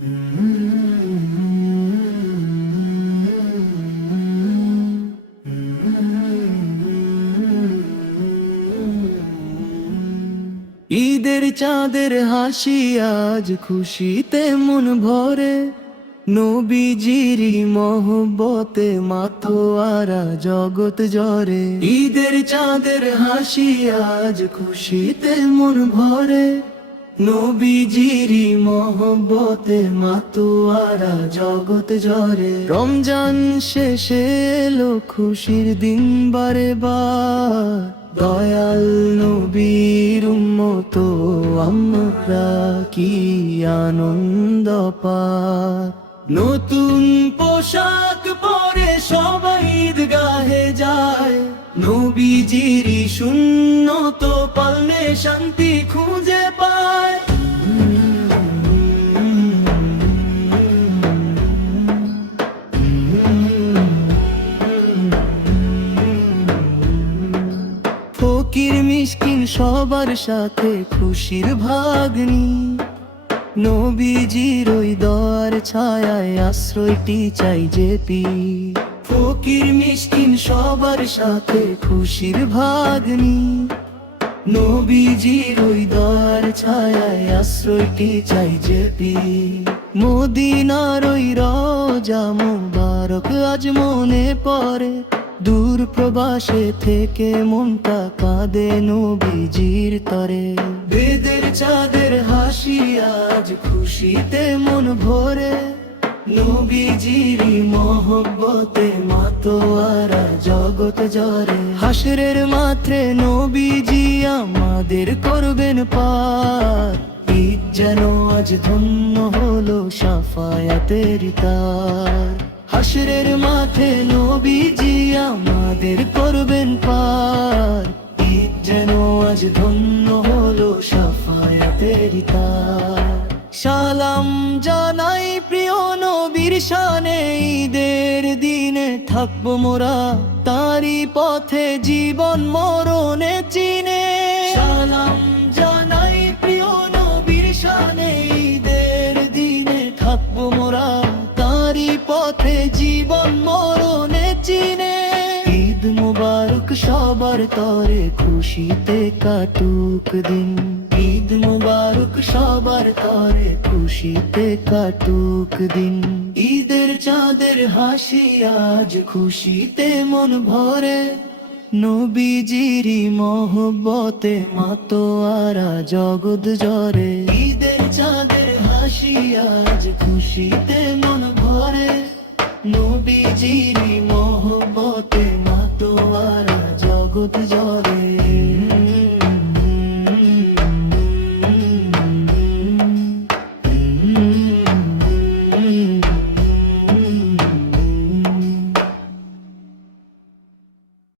ঈদের চাঁদের হাসি আজ খুশিতে মন ভরে, নবীজিরি মহব্বতে মাতোয়ারা জগৎ জরে। ঈদের চাঁদের হাসি আজ খুশিতে মন ভরে, নবীজিরি মহব্বতে মাতোয়ারা জগৎ জরে। রমজান শেষে এলো খুশির দিন বারে বার, দয়াল নবীর উম্মত আমরা কি আনন্দ পাই। নতুন পোশাক পরে সবাই ঈদগাহে যায়, নবীজিরি সুন্নত পালনে শান্তি খুঁজে পায়। ফকির মিসকিন সবার সাথে খুশির ভাগনি, নবীজির ওই দয়ার ছায়ায় আশ্রয়টি চাই যেপি। ফকির মিসকিন সবার সাথে খুশির ভাগনি, নবীজির ওই দয়ার ছায়ায় আশ্রয়টি চাই যেপি। মদিনার ওই রওজা মুবারক আজ মনে পড়ে, দূর প্রবাসে থেকে মনটা কাঁদে নবীজির তরে। বেদের চাঁদের হাসি আজ খুশিতে মন ভরে, নবীজিরি মহব্বতে মাতোয়ারা জগৎ জরে। হাসরের মাত্রে নবীজি আমাদের করবেন পার, ঈদ যেন আজ ধন্য হলো শাফায়াতের তার। হাসরের মাঠে নবীজি আমাদের করবেন পার, ঈদ যেন আজ ধন্য হলো শাফায়াতের তার। সালাম জানাই প্রিয় নবীর শানে, ঈদের দিনে থাকবো মোরা তারি পথে জীবন মরণে চিনে। সালাম জানাই প্রিয় নবীর শানে, ঈদের দিনে থাকবো মোরা তারি পথে জীবন মরণে চিনে। ঈদ মুবারক সবার তরে খুশিতে কাটুক দিন, ঈদ মুবারক সবার তরে খুশিতে কাটুক দিন। ঈদের চাঁদের হাসি আজ খুশিতে মন ভরে, নবীজিরি মহব্বতে মাতোয়ারা জগৎ জরে। ঈদের চাঁদের হাসি আজ খুশিতে মন ভরে, নবীজিরি মহব্বতে মাতোয়ারা জগৎ জরে।